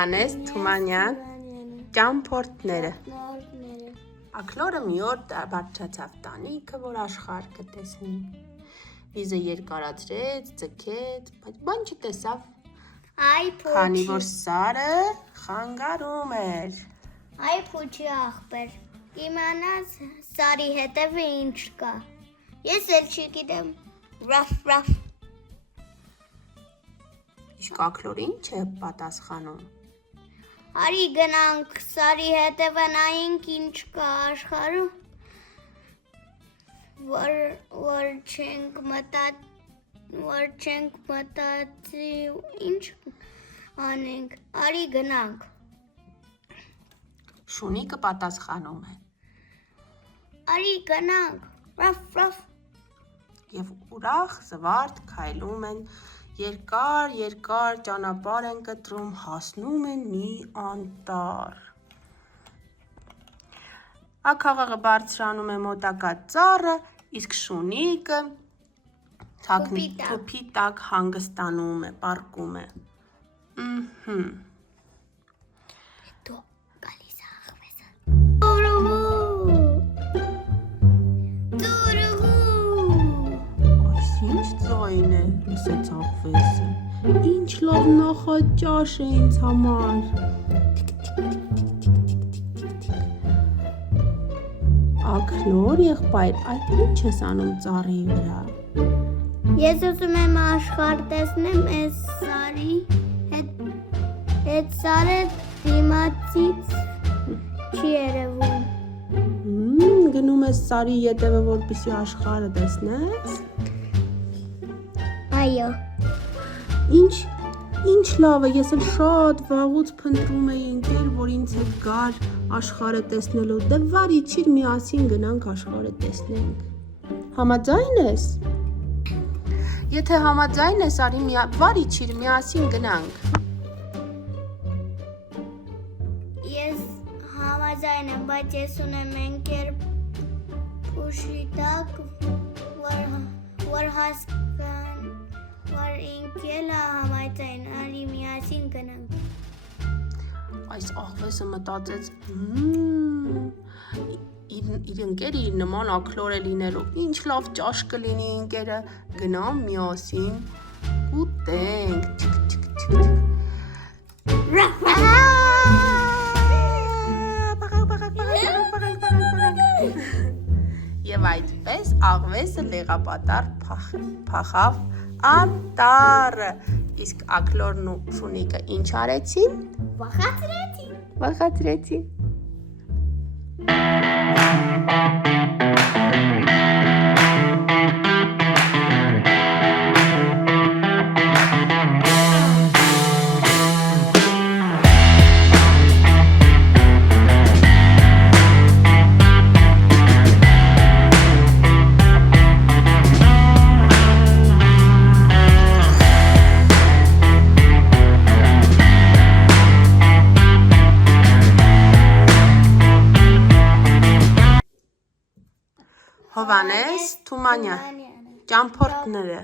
Հովհաննես Թումանյան ճամփորդները Աքլորը մի օր բարձրացավ տանիքը, որ աշխարհ կտեսնի։ Լիզը երկարացրեց, ձգեց, բայց բան չտեսավ։ Քանի որ Սարը խանգարում էր։ Այ փուչի աղբեր, իմանաս Սարի հետևը ինչ կա։ Ես էլ չգիտեմ, ռաֆ։ Իսկ Աքլորը ինչ է պատասխանում։ Արի գնանք Սարի հետևը նայենք ինչ կա աշխարհում, որ չենք մտածի ինչ անենք, արի գնանք։ Շունիկը պատասխանում է։ Արի գնանք, ռաֆ։ Եվ ուրախ զվարթ քայլում են, երկար ճանապարհ են կտրում, հասնում են մի անտառ։ Աքաղաղը բարձրանում է մոտակա ծառը, իսկ Շունիկը թփի տակ հանգստանում է, պառկում է։ Հետո գալիս է աղվեսը։ Այս ինչ ձայն է, ասեց աղվեսը։ Ինչ լավ նախաճաշ է ինձ համար։ Աքլոր եղբայր, այդ ինչ ես անում ծառի վրա։ Ես ուզում եմ աշխարհ տեսնեմ այս Սարի հետ Սարը դիմացից չի երևում։ Գնում ես Սարի ետևը, որպեսզի աշխարհը տեսնես։ Այո։ Ինչ լավ է, ես էլ շատ վաղուց փնտրում էի ընկեր, որ ինձ հետ գար աշխարհը տեսնելու։ Դե վարի չիր միասին գնանք աշխարհը տեսնենք։ Համաձայն ես։ Եթե համաձայն ես, արի վարի չիր միասին գնանք։ Ես համաձայն եմ, բայց ես ունեմ ընկեր փուշի տակ, որ հասկան, որ ինքելը համաձայն, արի միասին գնանք։ Այս աղվեսը մտածեց, իր ընկերը իր նման աքլոր է լինելու, ինչ լավ ճաշ կլինի ընկերը, գնամ միասին ուտենք։ Եվ այդպես աղվեսը լեղապատառ փախավ անտառը, իսկ Աքլորն ու Շունիկը ինչ արեցին։ Վախացրեցին։ Հովհաննես Թումանյան ճամփորդները